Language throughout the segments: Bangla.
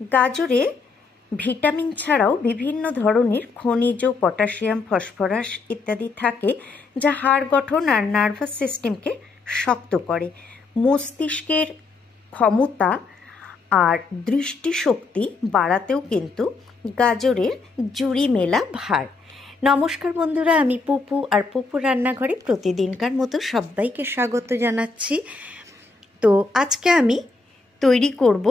গাজরে ভিটামিন ছাড়াও বিভিন্ন ধরনের খনিজ, পটাশিয়াম, ফসফরাস ইত্যাদি থাকে, যা হাড় গঠন আর নার্ভাস সিস্টেমকে শক্ত করে। মস্তিষ্কের ক্ষমতা আর দৃষ্টিশক্তি বাড়াতেও কিন্তু গাজরের জুড়ি মেলা ভার। নমস্কার বন্ধুরা, আমি পুপু আর পুপু রান্নাঘরে প্রতিদিনকার মতো সবাইকে স্বাগত জানাচ্ছি। তো আজকে আমি তৈরি করব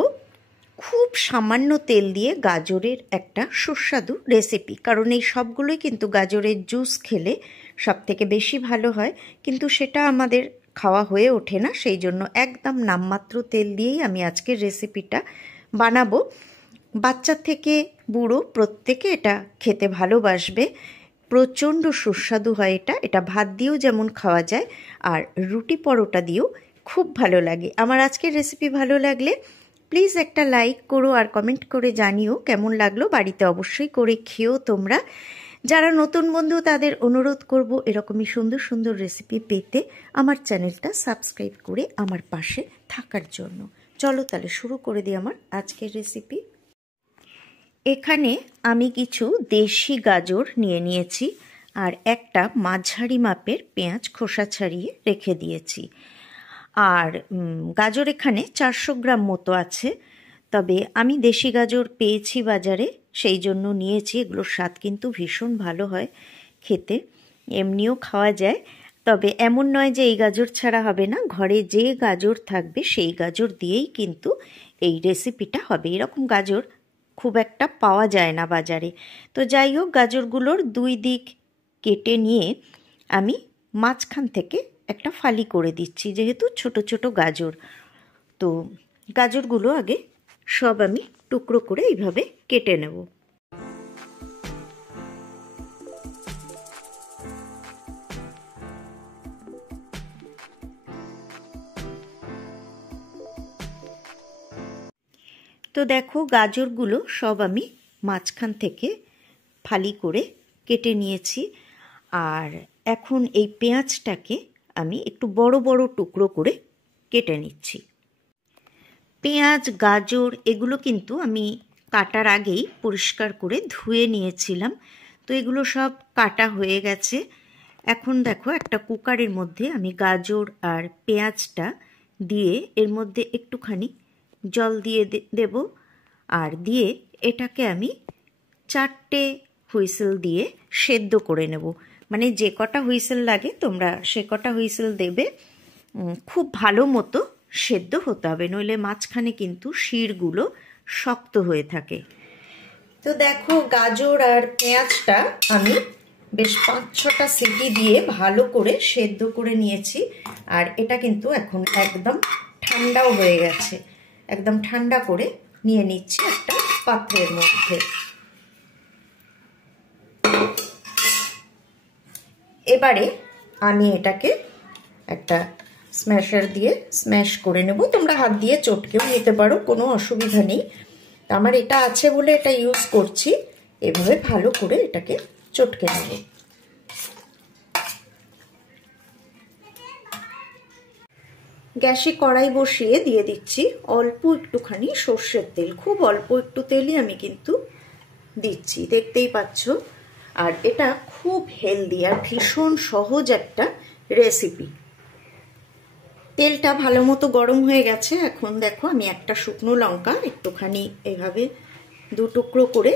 খুব সামান্য তেল দিয়ে গাজরের একটা সুস্বাদু রেসিপি। কারণ এই সবগুলোই কিন্তু গাজরের জুস খেলে সবথেকে বেশি ভালো হয়, কিন্তু সেটা আমাদের খাওয়া হয়ে ওঠে না। সেই জন্য একদম নামমাত্র তেল দিয়েই আমি আজকের রেসিপিটা বানাবো। বাচ্চা থেকে বুড়ো প্রত্যেকে এটা খেতে ভালোবাসবে। প্রচণ্ড সুস্বাদু হয় এটা ভাত দিয়েও যেমন খাওয়া যায়, আর রুটি পরোটা দিয়েও খুব ভালো লাগে। আমার আজকের রেসিপি ভালো লাগলে প্লিজ একটা লাইক করো আর কমেন্ট করে জানিও কেমন লাগলো। বাড়িতে অবশ্যই করে খেও তোমরা। যারা নতুন বন্ধু তাদের অনুরোধ করব এরকমই সুন্দর সুন্দর রেসিপি পেতে আমার চ্যানেলটা সাবস্ক্রাইব করে আমার পাশে থাকার জন্য। চলো তাহলে শুরু করে দিই আমার আজকের রেসিপি। এখানে আমি কিছু দেশি গাজর নিয়ে নিয়েছি আর একটা মাঝারি মাপের পেঁয়াজ খোসা ছাড়িয়ে রেখে দিয়েছি। আর গাজর এখানে 400 গ্রাম মতো আছে, তবে আমি দেশি গাজর পেয়েছি বাজারে, সেই জন্য নিয়েছি। এগুলোর স্বাদ কিন্তু ভীষণ ভালো হয় খেতে, এমনিও খাওয়া যায়। তবে এমন নয় যে এই গাজর ছাড়া হবে না, ঘরে যে গাজর থাকবে সেই গাজর দিয়েই কিন্তু এই রেসিপিটা হবে। এরকম গাজর খুব একটা পাওয়া যায় না বাজারে। তো যাই হোক, গাজরগুলোর দুই দিক কেটে নিয়ে আমি মাঝখান থেকে একটা ফালি করে দিচ্ছি, যেহেতু ছোট ছোট গাজর। তো গাজরগুলো আগে সব আমি টুকরো করে এইভাবে কেটে নেব। তো দেখো, গাজরগুলো সব আমি মাঝখান থেকে ফালি করে কেটে নিয়েছি। আর এখন এই পেঁয়াজটাকে আমি একটু বড় বড় টুকরো করে কেটে নিচ্ছি। পেঁয়াজ, গাজর এগুলো কিন্তু আমি কাটার আগেই পরিষ্কার করে ধুয়ে নিয়েছিলাম। তো এগুলো সব কাটা হয়ে গেছে। এখন দেখো, একটা কুকারের মধ্যে আমি গাজর আর পেঁয়াজটা দিয়ে এর মধ্যে একটুখানি জল দিয়ে দেব, আর দিয়ে এটাকে আমি 4টে হুইসেল দিয়ে সেদ্ধ করে নেব। মানে যে কটা হুইসেল লাগে তোমরা সে কটা হুইসেল দেবে। খুব ভালো মতো সেদ্ধ হতে হবে, নইলে মাঝখানে কিন্তু শিরগুলো শক্ত হয়ে থাকে। তো দেখো, গাজর আর পেঁয়াজটা আমি বেশ 5-6টা সিটি দিয়ে ভালো করে সেদ্ধ করে নিয়েছি। আর এটা কিন্তু এখন একদম ঠান্ডাও হয়ে গেছে। একদম ঠান্ডা করে নিয়ে নিচ্ছি একটা পাত্রের মধ্যে। এবারে আমি এটাকে একটা স্ম্যাশার দিয়ে স্ম্যাশ করে নেব। তোমরা হাত দিয়ে চটকেও নিতে পারো, কোনো অসুবিধা নেই। আমার এটা আছে বলে এটা ইউজ করছি। এভাবে ভালো করে এটাকে চটকে নেব। গ্যাসে কড়াই বসিয়ে দিয়ে দিচ্ছি অল্প একটুখানি সর্ষের তেল। খুব অল্প একটু তেলই আমি কিন্তু দিচ্ছি, দেখতেই পাচ্ছ। আর এটা খুব হেলদি আর ভীষণ সহজ একটা রেসিপি। তেলটা ভালো মতো গরম হয়ে গেছে। এখন দেখো, আমি একটা শুকনো লঙ্কা একটুখানি এভাবে 2 টুকরো করে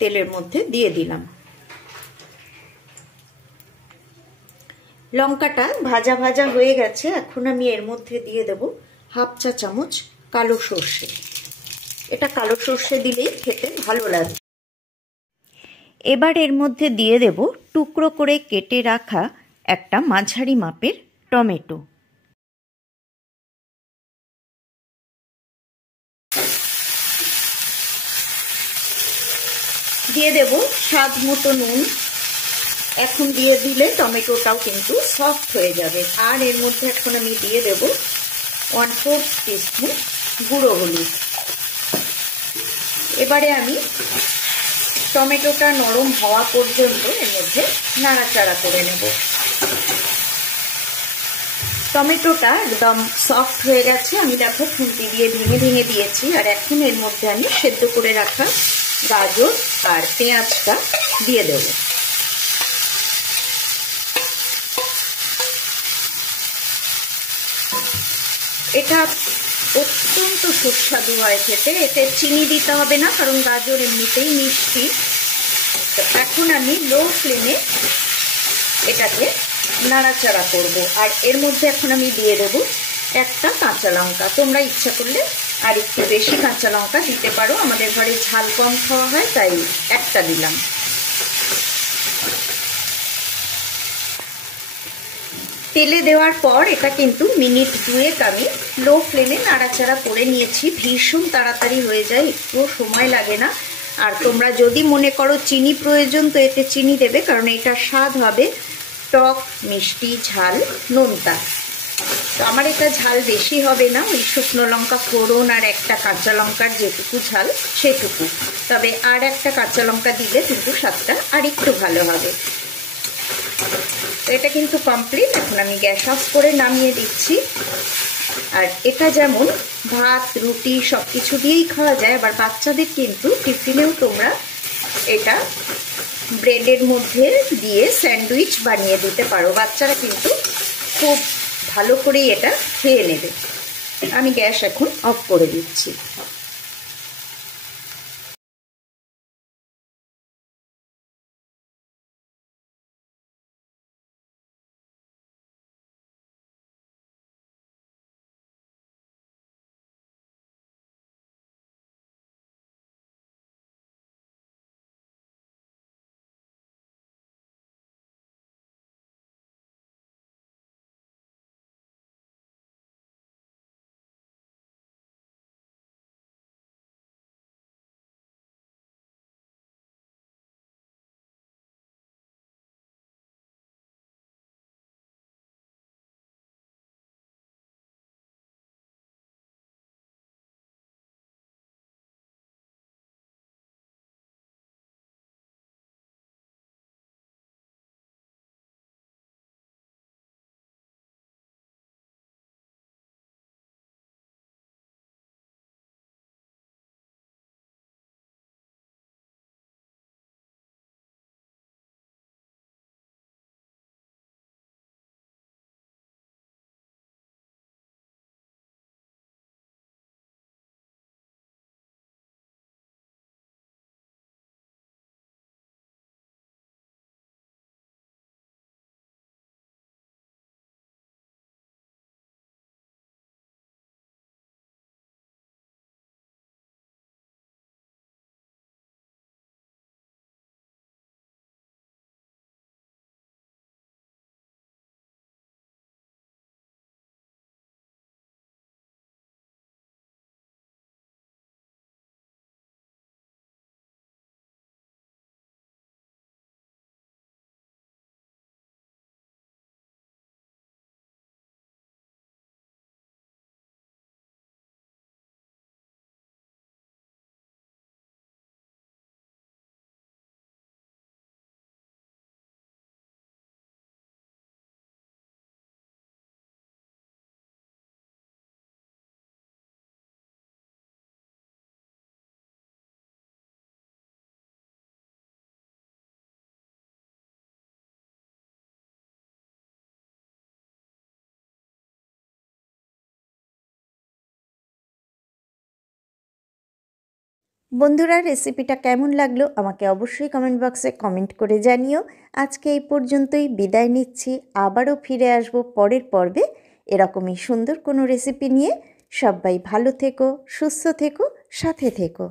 তেলের মধ্যে দিয়ে দিলাম। লঙ্কাটা ভাজা ভাজা হয়ে গেছে। এখন আমি এর মধ্যে দিয়ে দেব 1/2 চা চামচ কালো সর্ষে। এটা কালো সর্ষে দিলেই খেতে ভালো লাগে। এবার এর মধ্যে দিয়ে দেব টুকরো করে কেটে রাখা একটা মাঝারি মাপের টমেটো। দিয়ে দেব স্বাদ মতো নুন। এখন দিয়ে দিলে টমেটোটাও কিন্তু সফট হয়ে যাবে। আর এর মধ্যে এখন আমি দিয়ে দেব 1/4 টিস্পুন গুঁড়ো হলুদ। এবারে আমি টমেটোটা নরম হওয়া পর্যন্ত এর মধ্যে নাড়াচাড়া করে নেব। টমেটোটা একদম সফট হয়ে গেছে। আমি দেখো খুন্তি দিয়ে ভেঙে ভেঙে দিয়েছি। আর এখন এর মধ্যে আমি সেদ্ধ করে রাখা গাজর আর পেঁয়াজটা দিয়ে দেব। এটা অত্যন্ত সুস্বাদু হয় খেতে। এতে চিনি দিতে হবে না, কারণ গাজর এমনিতেই মিষ্টি। তো এখন আমি লো ফ্লেমে এটাকে নাড়াচাড়া করব। আর এর মধ্যে এখন আমি দিয়ে দেবো একটা কাঁচা লঙ্কা। তোমরা ইচ্ছা করলে আর একটু বেশি কাঁচা লঙ্কা দিতে পারো। আমাদের ঘরে ঝাল কম খাওয়া হয়, তাই একটা দিলাম। তেলে দেওয়ার পর এটা কিন্তু মিনিট 2 আমি লো ফ্লেমে নাড়াচাড়া করে নিয়েছি। ভীষণ তাড়াতাড়ি হয়ে যায়, একটুও সময় লাগে না। আর তোমরা যদি মনে করো চিনি প্রয়োজন, তো এতে চিনি দেবে, কারণ এটা স্বাদ হবে টক, মিষ্টি, ঝাল, নোনতা। তো আমার এটা ঝাল বেশি হবে না, ওই শুকনো লঙ্কা ফোড়ন আর একটা কাঁচা লঙ্কার যেটুকু ঝাল সেটুকু। তবে আর একটা কাঁচা লঙ্কা দিলে কিন্তু স্বাদটা আর একটু ভালো হবে। তো এটা কিন্তু কমপ্লিট। এখন আমি গ্যাস অফ করে নামিয়ে দিচ্ছি। আর এটা যেমন ভাত, রুটি সব কিছু দিয়েই খাওয়া যায়। আবার বাচ্চাদের কিন্তু টিফিনেও তোমরা এটা ব্রেডের মধ্যে দিয়ে স্যান্ডউইচ বানিয়ে দিতে পারো। বাচ্চারা কিন্তু খুব ভালো করে এটা খেয়ে নেবে। আমি গ্যাস এখন অফ করে দিচ্ছি। বন্ধুরা, রেসিপিটা কেমন লাগলো আমাকে অবশ্যই কমেন্ট বক্সে কমেন্ট করে জানিও। আজকে এই পর্যন্তই, বিদায় নিচ্ছি। আবারও ফিরে আসব পরের পর্বে এরকমই সুন্দর কোনো রেসিপি নিয়ে। সবাই ভালো থেকো, সুস্থ থেকো, সাথে থেকো।